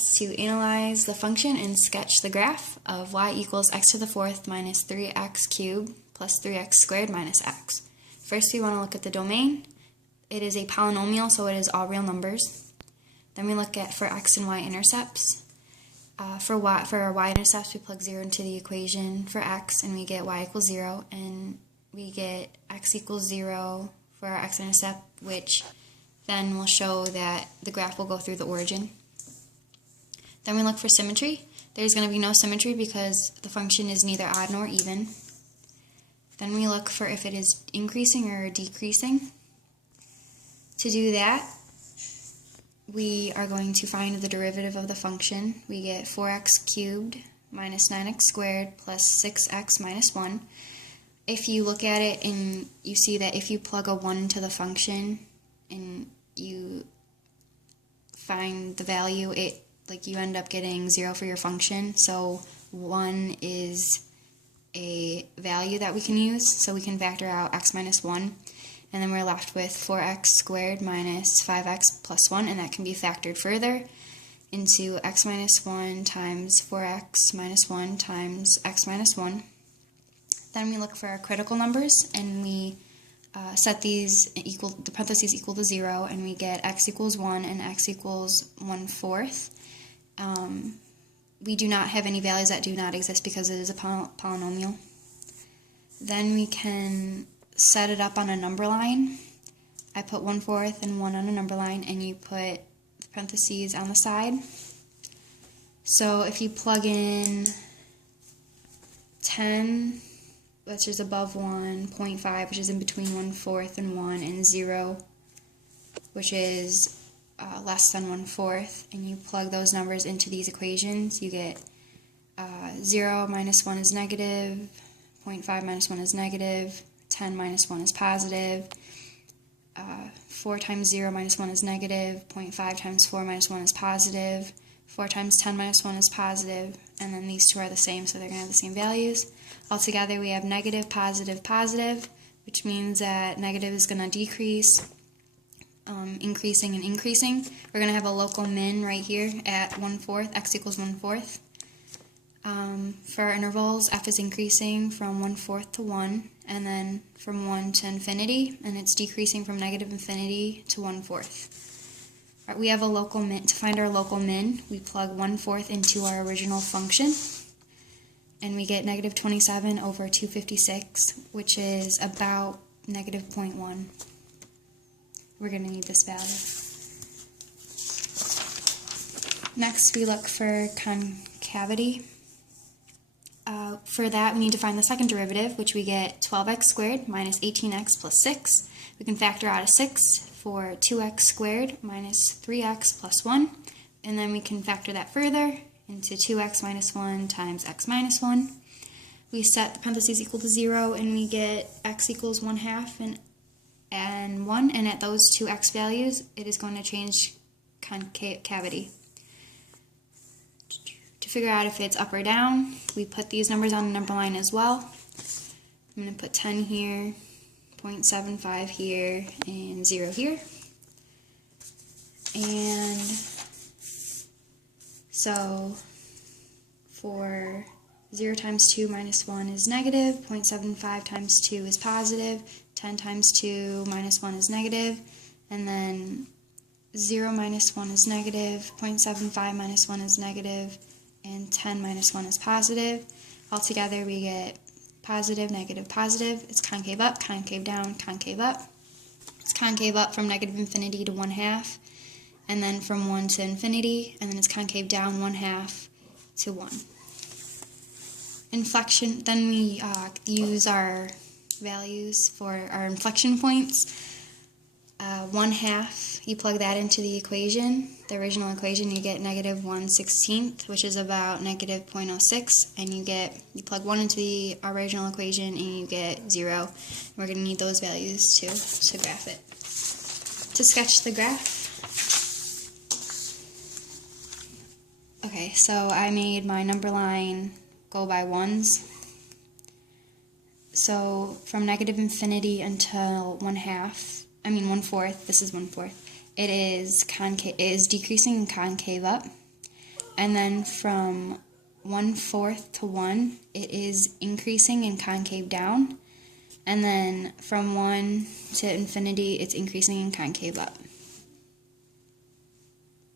asked to analyze the function and sketch the graph of y equals x to the fourth minus 3x cubed plus 3x squared minus x. First, we want to look at the domain. It is a polynomial, so it is all real numbers. Then we look at for x and y intercepts. For our y-intercepts, we plug 0 into the equation for x, and we get y equals 0, and we get x equals 0 for our x-intercept, which then will show that the graph will go through the origin. Then we look for symmetry. There's going to be no symmetry because the function is neither odd nor even. Then we look for if it is increasing or decreasing. To do that, we are going to find the derivative of the function. We get 4x cubed minus 9x squared plus 6x minus 1. If you look at it and you see that if you plug a 1 into the function and you find the value, you end up getting 0 for your function. So 1 is a value that we can use, so we can factor out x minus 1. And then we're left with 4x squared minus 5x plus 1, and that can be factored further into x minus 1 times 4x minus 1 times x minus 1. Then we look for our critical numbers, and we set these the parentheses equal to 0, and we get x equals 1 and x equals 1/4. We do not have any values that do not exist because it is a polynomial. Then we can set it up on a number line. I put 1/4 and 1 on a number line, and you put the parentheses on the side. So if you plug in 10, which is above 1, 0.5, which is in between 1/4 and 1, and 0, which is less than 1/4, and you plug those numbers into these equations, you get 0 minus 1 is negative, 0.5 minus 1 is negative, 10 minus 1 is positive, 4 times 0 minus 1 is negative, 0.5 times 4 minus 1 is positive, 4 times 10 minus 1 is positive, and then these two are the same, so they're going to have the same values. Altogether, we have negative, positive, positive, which means that negative is going to decrease, increasing and increasing. We're going to have a local min right here at 1/4, x equals 1/4. For our intervals, f is increasing from 1/4 to 1, and then from 1 to infinity, and it's decreasing from negative infinity to 1/4. Right, we have a local min. To find our local min, we plug 1/4 into our original function, and we get negative 27 over 256, which is about negative 0.1. We're going to need this value. Next, we look for concavity. For that, we need to find the second derivative, which we get 12x squared minus 18x plus 6. We can factor out a 6 for 2x squared minus 3x plus 1, and then we can factor that further into 2x minus 1 times x minus 1. We set the parentheses equal to 0, and we get x equals 1/2 and 1, and at those two x values, it is going to change concavity. To figure out if it's up or down, we put these numbers on the number line as well. I'm going to put 10 here, 0.75 here, and 0 here. And so for 0 times 2 minus 1 is negative, 0.75 times 2 is positive, 10 times 2 minus 1 is negative, and then 0 minus 1 is negative, 0.75 minus 1 is negative, and 10 minus 1 is positive. Altogether, we get positive, negative, positive. It's concave up, concave down, concave up. It's concave up from negative infinity to 1/2, and then from 1 to infinity, and then it's concave down 1/2 to 1. Inflection, then we use our values for our inflection points. 1/2, you plug that into the equation, the original equation, you get negative 1/16, which is about negative 0.06, and you plug 1 into the original equation and you get 0. We're going to need those values to graph it. To sketch the graph, okay, so I made my number line go by ones. So from negative infinity until 1/4, this is 1/4, it is decreasing and concave up. and then from 1/4 to 1, it is increasing in concave down, and then from 1 to infinity, it's increasing in concave up.